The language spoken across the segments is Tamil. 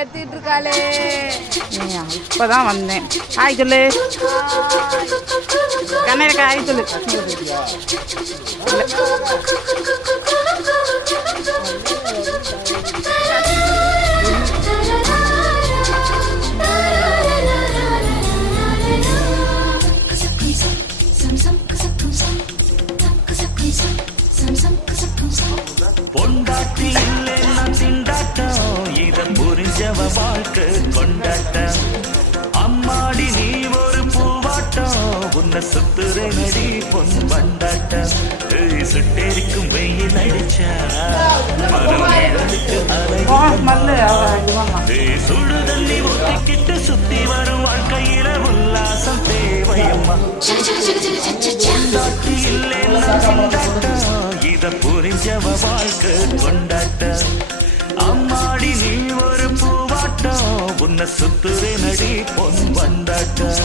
எடுத்துட்டு இருக்காளே. இப்பதான் வந்தேன். ஹாய் சொல்லு கண்ணேக்கா, ஹாய் சொல்லு. பொண்டாட்டி இல்லைன்னா திண்டாட்டம், இத புரிஞ்சவ வாழ்க்கை கொண்டாட்டம். அம்மாடி நீ ஒரு பூவாட்டம், உன்னை சுத்துற நடி பொன் பண்டாட்டம். சுட்டெரிக்கும் வெயில் அடிச்சா சுடு தண்ணி ஊத்திக்கிட்டு சுத்தி வரும் வாழ்க்கையில உல்லாசம் தேவையம்மா. பொண்டாட்டி இல்லைன்னா திண்டாட்டம், இத புரிஞ்சவ வாழ்க்கை கொண்டாட்டம். அம்மாடி நீ ஒரு பூவாட்டம், உன்னை சுத்துற நடி பொன் பண்டாட்டம்.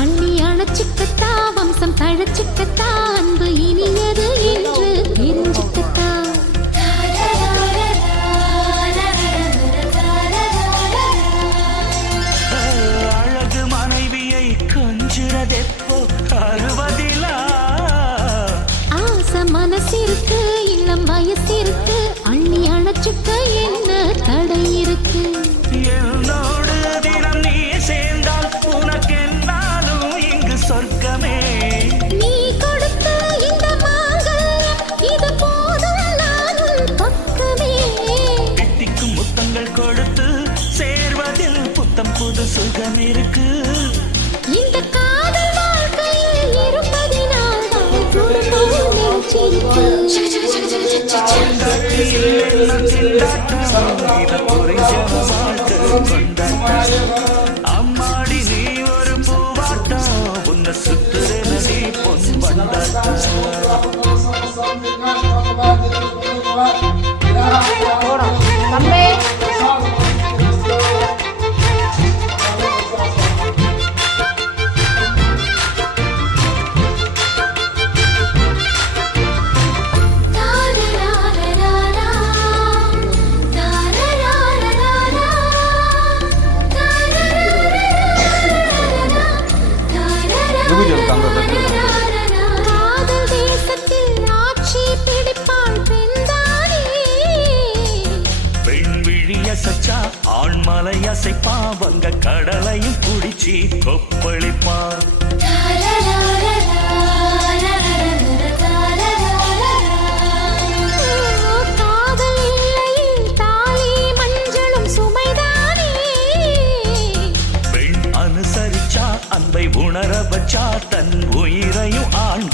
அண்ணி அணைச்சிக்கத்தா, வம்சம் தழைச்சிக்கத்தா, அன்பு இனியது என்று தெரிஞ்சுக்கத்தா. அழகு மனைவியை கொஞ்சுறதெப்போ அறுவதிலா. ஆச மனசிருக்கு, இளம் வயசிருக்கு, அண்ணி அணைச்சிக்க என்ன தடை இருக்கு? என்னோடு தினம் நீ சேர்ந்தால் உனக்கு என்னாலும் இங்கு சொர்க்கமே. நீ கொடுத்த இந்த மாங்கல்யம், இது போதும் நான் உன் பக்கமே. தித்திக்கும் முத்தங்கள் கொடுத்து சேர்வதில் புத்தம் புது சுகம் இருக்கு. இந்த காதல் வாழ்க்கையில் இருப்பதினால் தான் குடும்பம் நிலைச்சிருக்கு. அம்மாடி நீ ஒரு பூவாட்டம், உன்னை சுத்துற நதி பொன் பண்டாட்டம். காதல் தேசத்தில் ஆட்சி பிடிப்பாள் பெண்தானே. பெண் விழிய சச்சா ஆண்மலை அசைப்பா, வங்க கடலையும் குடிச்சி கொப்பளிப்பா. காதல் இல்லையில் தாலி மஞ்சளும் சுமைதானே. பெண் அனுசரிச்சா அன்பை உணர வச்சா, தன் உயிரையும் ஆண்கள்